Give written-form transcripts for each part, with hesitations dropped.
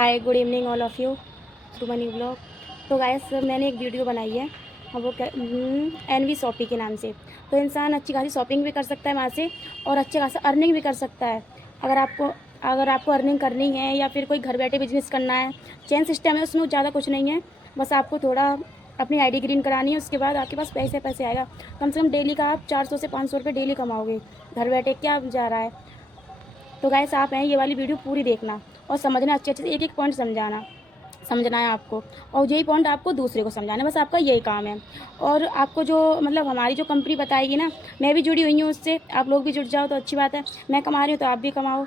Hi good evening all of you to my new blog. तो guys मैंने एक video बनाई है वो एनवी शॉपी के नाम से। तो इंसान अच्छी खासी शॉपिंग भी कर सकता है वहाँ से और अच्छे खासा अर्निंग भी कर सकता है। अगर आपको अर्निंग करनी है या फिर कोई घर बैठे बिजनेस करना है, चेन सिस्टम है उसमें ज़्यादा कुछ नहीं है। बस आपको थोड़ा अपनी आईडी ग्रीन करानी है, उसके बाद आपके पास पैसे आएगा। कम से कम डेली का आप 400 से 500 रुपये डेली कमाओगे घर बैठे। क्या जा रहा है? तो गाइस आप हैं ये वाली वीडियो पूरी देखना और समझना, अच्छे अच्छे से एक एक पॉइंट समझना है आपको, और यही पॉइंट आपको दूसरे को समझाना है। बस आपका यही काम है। और आपको जो मतलब हमारी जो कंपनी बताएगी ना, मैं भी जुड़ी हुई हूँ उससे, आप लोग भी जुड़ जाओ तो अच्छी बात है। मैं कमा रही हूँ तो आप भी कमाओ।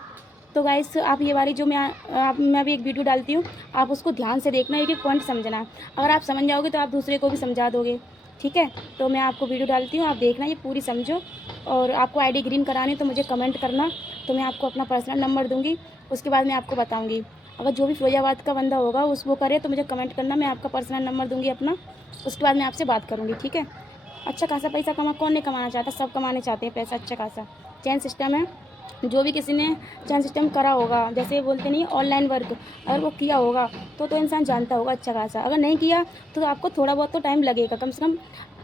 तो गाइस आप ये वाली जो मैं भी एक वीडियो डालती हूँ, आप उसको ध्यान से देखना, एक एक पॉइंट समझना। अगर आप समझ जाओगे तो आप दूसरे को भी समझा दोगे, ठीक है? तो मैं आपको वीडियो डालती हूँ, आप देखना, ये पूरी समझो। और आपको आईडी ग्रीन करानी तो मुझे कमेंट करना, तो मैं आपको अपना पर्सनल नंबर दूँगी, उसके बाद मैं आपको बताऊँगी। अगर जो भी फिरोजाबाद का बंदा होगा वो करे तो मुझे कमेंट करना, मैं आपका पर्सनल नंबर दूँगी अपना, उसके बाद मैं आपसे बात करूँगी, ठीक है? अच्छा खासा पैसा कौन नहीं कमाना चाहता, सब कमाने चाहते हैं पैसा अच्छा खासा। चेन सिस्टम है, जो भी किसी ने चैन सिस्टम करा होगा, जैसे बोलते नहीं ऑनलाइन वर्क, अगर वो किया होगा तो इंसान जानता होगा अच्छा खासा। अगर नहीं किया तो आपको थोड़ा बहुत तो टाइम लगेगा, कम से कम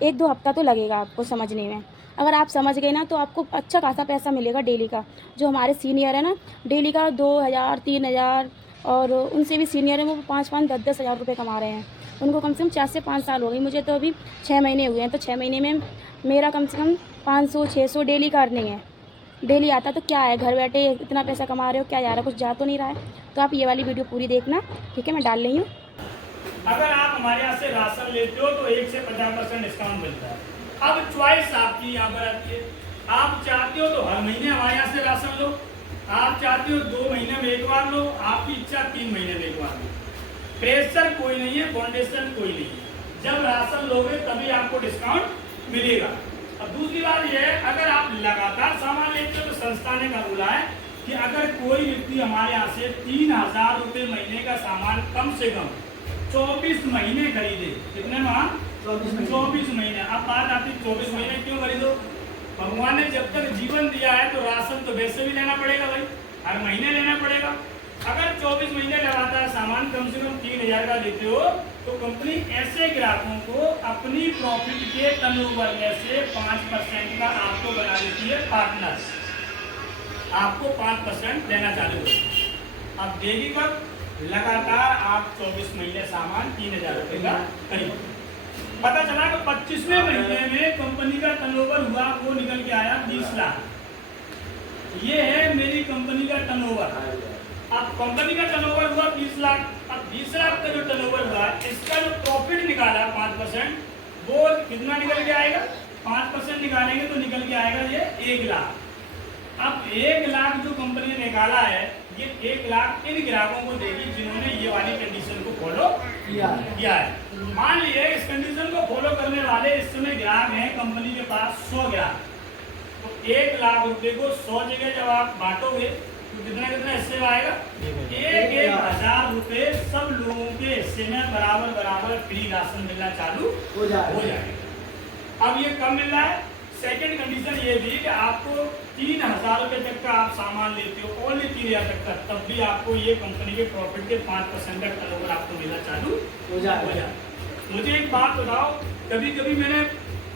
1-2 हफ्ता तो लगेगा आपको समझने में। अगर आप समझ गए ना तो आपको अच्छा खासा पैसा मिलेगा डेली का। जो हमारे सीनियर है ना, डेली का 2000 3000, और उनसे भी सीनियर है वो 5-5 10-10 हज़ार रुपये कमा रहे हैं। उनको कम से कम 4 से 5 साल हो गई, मुझे तो अभी 6 महीने हुए हैं। तो 6 महीने में मेरा कम से कम 500-600 डेली का अर्निंग है। डेली आता तो क्या है, घर बैठे इतना पैसा कमा रहे हो, क्या जा रहा है? कुछ जा तो नहीं रहा है। तो आप ये वाली वीडियो पूरी देखना, ठीक है? मैं डाल रही हूँ। अगर आप हमारे यहाँ से राशन लेते हो तो 1 से 50% डिस्काउंट मिलता है। अब चॉइस आपकी यहाँ पर आती है। आप चाहते हो तो हर महीने हमारे यहाँ से राशन लो, आप चाहते हो 2 महीने में एक बार लो, आपकी इच्छा 3 महीने में एक बार लो। प्रेशर कोई नहीं है, फाउंडेशन कोई नहीं है। जब राशन लोगे तभी आपको डिस्काउंट मिलेगा। अब दूसरी बात यह है, अगर आप लगातार सामान लेते हो तो संस्था ने का रूल है कि अगर कोई व्यक्ति हमारे यहाँ से 3000 रुपये महीने का सामान कम से कम 24 महीने खरीदे, कितने माह? 24 महीने। अब बात आती 24 महीने क्यों खरीदो? भगवान ने जब तक जीवन दिया है तो राशन तो वैसे भी लेना पड़ेगा भाई, हर महीने लेना पड़ेगा। अगर 24 महीने लगातार सामान कम से कम 3000 का लेते हो तो कंपनी ऐसे ग्राहकों को अपनी प्रॉफिट के टर्नओवर में से 5% का आपको बना देती है पार्टनर। आपको 5% देना चालू हो। अब देगी कब? लगातार आप 24 महीने सामान 3000 रुपये का खरीदो। पता चला कि 25वें महीने में कंपनी का टर्नओवर हुआ, वो निकल के आया 20 लाख। ये है मेरी कंपनी का टर्नओवर। अब कंपनी का टर्नओवर हुआ 20 लाख। अब 20 लाख का जो टर्नओवर हुआ, इसका जो प्रॉफिट निकाला 5%, वो कितना निकल के आएगा? 5% निकालेंगे तो निकल के आएगा ये 1 लाख। अब 1 लाख जो कंपनी ने निकाला है, ये 1 लाख इन ग्राहकों को देगी जिन्होंने ये वाली कंडीशन को फॉलो किया है। मान लीजिए इस कंडीशन को फॉलो करने वाले इस समय ग्राहक हैं कंपनी के पास 100 ग्राहक, तो 1 लाख रुपए को 100 जगह जब आप बांटोगे तो कितना हिस्से में आएगा? 1,000 रुपए सब लोगों के हिस्से में बराबर बराबर फ्री राशन मिलना चालू हो जाएगा। अब ये कब मिल रहा है? सेकंड कंडीशन ये थी कि आपको 3000 रुपए तक का आप सामान लेते हो, ओनली 3000 तक का, तब भी आपको ये कंपनी के प्रॉफिट के 5% का टर्नओवर आपको मिलना चालू हो जाएगा। मुझे एक बात बताओ, कभी कभी मैंने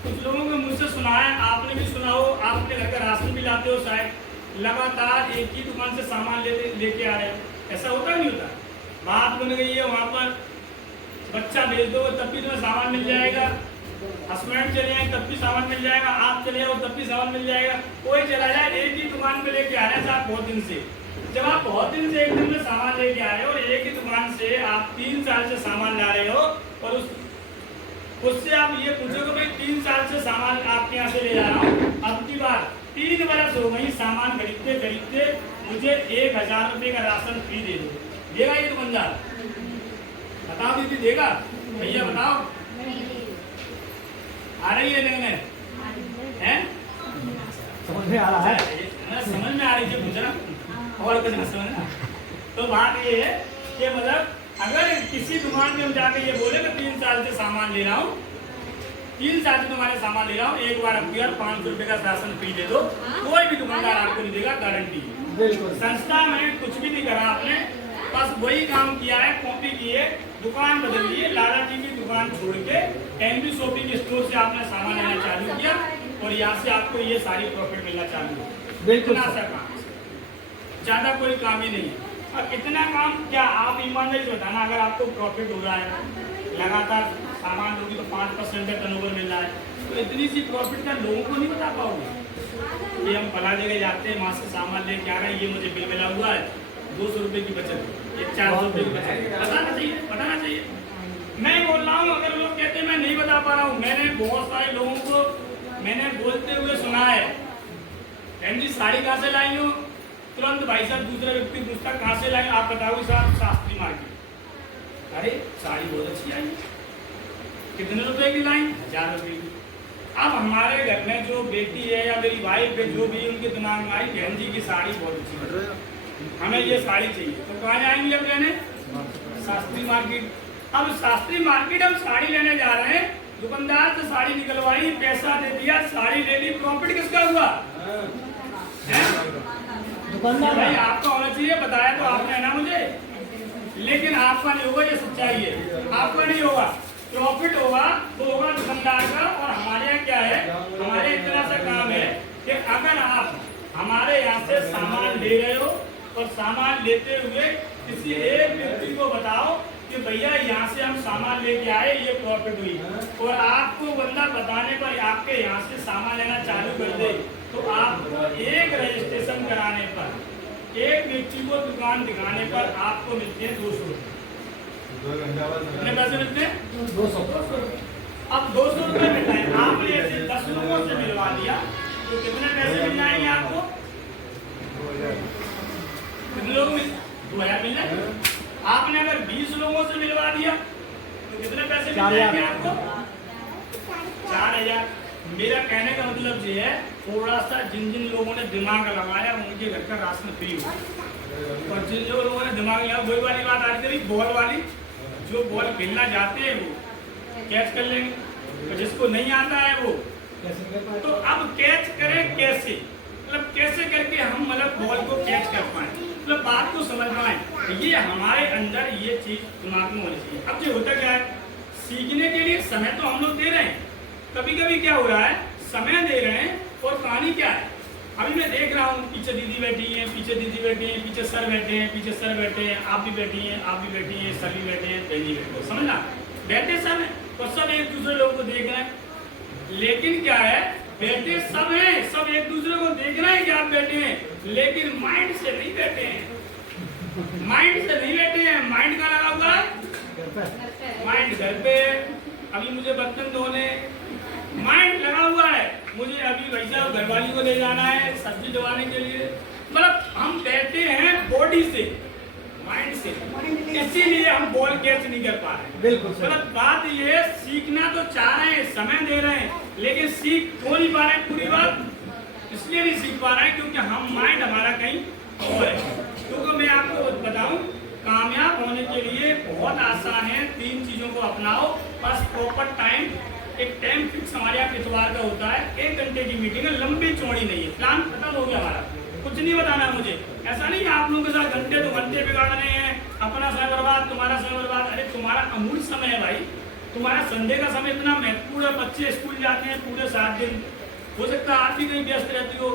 कुछ लोगों को मुझसे सुना है, आपने भी सुना हो, आप अपने घर का राशन भी लाते हो, शायद लगातार एक ही दुकान से सामान लेके आ रहे हो, ऐसा होता नहीं होता? बात बन गई है वहाँ पर, बच्चा भेज दो तब भी तुम्हें सामान मिल जाएगा, हस्बैंड चले आए तब भी सामान मिल जाएगा, आप चले जाओ तब भी सामान मिल जाएगा। कोई चला जाए, एक ही दुकान पे लेके आ रहे हैं आप बहुत दिन से। जब आप बहुत दिन से एक दिन में सामान लेके आ रहे हो और एक ही दुकान से आप 3 साल से सामान ला रहे हो, और उससे आप ये पूछोगे भाई 3 साल से सामान आपके यहाँ से ले जा रहा हूँ, अब की बार 3 बरस हो गई सामान खरीदते खरीदते, मुझे 1000 रुपये का राशन फ्री दे दो, देगा ये दुकानदार? बताओ दीदी, देगा? भैया बताओ, आ रही है नहीं? हैं? समझ में आ रहा है? समझ में आ रही है, पूछ रहा और कुछ ना समझना। तो बात ये है कि मतलब अगर किसी दुकान में हम जाके ये बोले मैं 3 साल से सामान ले रहा हूँ, 3 साल से तुम्हारे सामान ले रहा हूँ, एक बार अब यार 500 रुपये का राशन फ्री दे दो, कोई भी दुकानदार आपको नहीं देगा, गारंटी। संस्था में कुछ भी नहीं करा आपने, बस वही काम किया है, कॉपी की है, दुकान बदल दी है, लाला जी की दुकान छोड़ के एनवी शॉपिंग स्टोर से आपने सामान लेना चालू किया और यहाँ से आपको ये सारी प्रॉफिट मिलना चालू हो। बिल्कुल इतना सा काम, ज्यादा कोई काम ही नहीं है। और इतना काम क्या आप ईमानदारी से बताना, अगर आपको प्रॉफिट हो रहा है, लगातार सामान लोगी तो 5% का टर्नओवर मिल रहा है, तो इतनी सी प्रॉफिट का लोगों को नहीं बता पाओगे। ये हम फला जगह जाते हैं, वहाँ से सामान लेके आ रहे हैं, ये मुझे बिल मिला हुआ है, 200 रुपये की बचत, ये 400 रुपये की बचत, बताना चाहिए। मैं बोल रहा हूँ, अगर लोग कहते हैं मैं नहीं बता पा रहा हूँ, मैंने बहुत सारे लोगों को मैंने बोलते हुए सुना है, बहन जी साड़ी कहाँ से लाई हो, तुरंत भाई साहब दूसरा व्यक्ति पूछता कहाँ से लाई, आप बताओगे साहब शास्त्री मार्केट। अरे साड़ी बहुत अच्छी आई, कितने रुपए की लाई, 1000 रुपये की। अब हमारे घर में जो बेटी है या मेरी वाइफ है, जो भी उनके दिमाग में आई, बहन जी की साड़ी बहुत अच्छी है, हमें ये साड़ी चाहिए, तो कहाँ जाएंगे अब लेने, शास्त्री मार्केट। अब शास्त्री मार्केट हम साड़ी लेने जा रहे हैं, दुकानदार से साड़ी निकलवाई, पैसा दे दिया, साड़ी ले ली, प्रॉफिट किसका हुआ, दुकानदार भाई आपका होना चाहिए, बताया तो आपने है ना मुझे, लेकिन आपका नहीं होगा, ये सच्चाई है, आपका नहीं होगा। प्रॉफिट होगा तो होगा दुकानदार का। और हमारे यहाँ क्या है, हमारे इतना सा काम है कि अगर आप हमारे यहाँ से सामान ले रहे हो और सामान लेते हुए किसी एक व्यक्ति को बताओ कि भैया यहाँ से हम सामान लेके आए, ये प्रॉफिट हुई, और आपको बंदा बताने पर आपके यहाँ से सामान लेना चालू कर दे, तो आपको एक रजिस्ट्रेशन कराने पर, एक व्यक्ति को दुकान दिखाने पर आपको मिलते हैं 200 रुपये। कितने पैसे मिलते हैं, 200। अब 200 रुपये मिल रहे हैं, आपने ऐसे 10 लोगों से मिलवा दिया तो कितने पैसे मिल जाएंगे आपको, कितने लोग 2000 मिल जाएंगे। आपने अगर 20 लोगों से मिलवा दिया तो कितने पैसे मिल जाएंगे आपको, 4000। मेरा कहने का मतलब ये है, थोड़ा सा जिन जिन लोगों ने दिमाग लगाया उनके घर का राशन फ्री हो, और जिन जो लोगों ने दिमाग लगाया, वही वाली बात आ रही थी बॉल वाली, जो बॉल खेलना जाते हैं वो कैच कर लेंगे, और जिसको नहीं आता है वो, तो अब कैच करें कैसे, मतलब कैसे करके हम मतलब बॉल को कैच कर पाए, मतलब बात को समझ पाए, ये हमारे अंदर ये चीज दिमाग में होनी चाहिए। अब ये होता क्या है, सीखने के लिए समय तो हम लोग दे रहे हैं, कभी कभी क्या हो रहा है, समय दे रहे हैं और कहानी क्या है, अभी मैं देख रहा हूँ पीछे दीदी बैठी है, पीछे दीदी बैठी है, पीछे सर बैठे हैं, पीछे सर बैठे हैं, आप भी बैठी हैं, आप भी बैठी हैं, सर भी बैठे हैं, बहन जी बैठे हैं, समझना, बैठे सब हैं तो सब एक दूसरे लोगों को देख रहे हैं, लेकिन क्या है, बैठे सब हैं, सब एक दूसरे को देख रहे हैं कि आप बैठे हैं, लेकिन माइंड से नहीं बैठे हैं, माइंड से नहीं बैठे हैं। माइंड का लगा हुआ है, माइंड घर पे, अभी मुझे बर्तन धोने, माइंड लगा हुआ है, मुझे अभी वैसा घरवाली को ले जाना है सब्जी धोने के लिए, मतलब हम बैठे हैं बॉडी से, माइंड से, इसीलिए हम बॉल कैच नहीं कर पा रहे। बिल्कुल मतलब बात ये, सीखना तो चाह रहे हैं, समय दे रहे हैं, लेकिन सीख क्यों नहीं पा रहे हैं, पूरी बात इसलिए नहीं सीख पा रहे हैं क्योंकि हम माइंड हमारा कहीं और है। क्योंकि मैं आपको बताऊं, कामयाब होने के लिए बहुत आसान है, 3 चीजों को अपनाओ, बस प्रॉपर टाइम, एक टाइम फिक्स हमारे यहाँ इतवार का होता है, 1 घंटे की मीटिंग है, लंबी चौड़ी नहीं है, प्लान खत्म हो गया हमारा, कुछ नहीं बताना मुझे, ऐसा नहीं आप लोगों के साथ घंटे 2 घंटे बिगाड़ने हैं, अपना समय बर्बाद, तुम्हारा समय बर्बाद। अरे तुम्हारा अमूल्य समय है भाई, तुम्हारा संडे का समय इतना महत्वपूर्ण है, बच्चे स्कूल जाते हैं पूरे 7 दिन, हो सकता है आप भी कहीं व्यस्त रहती हो,